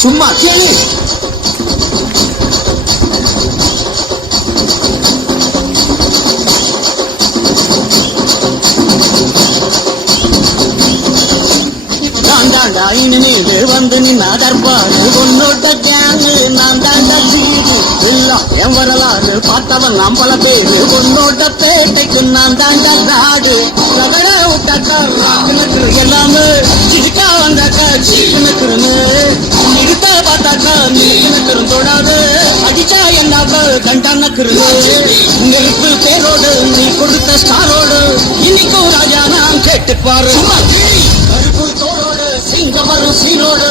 சும்மா கேளு. நீடு வந்து நின்னா தற்பாடு உன்னோட்ட கேங்கு நான் தாண்டா சீடு எல்லாம் என் வரலாறு பார்த்தவன் நாம் பல பேரு உன்னோட்ட பேட்டைக்கு நான் தாண்டா நாடு ரகட விட்டாக்கா எல்லாமே சிரிக்கா வந்தாக்கா சீக்கினுக்குன்னு நிறுத்த பார்த்தாக்கா நீக்கினுக்குன்னு தொடாது அடிச்சா என்னாக்க கண்டானக்குறது நெருப்பு பேரோடு நீ கொடுத்த ஸ்டாரோடு இன்னைக்கும் ராஜா நான் கேட்டுப்பாரு கருப்பு தோளோடு சிங்கமரும் சீனோடு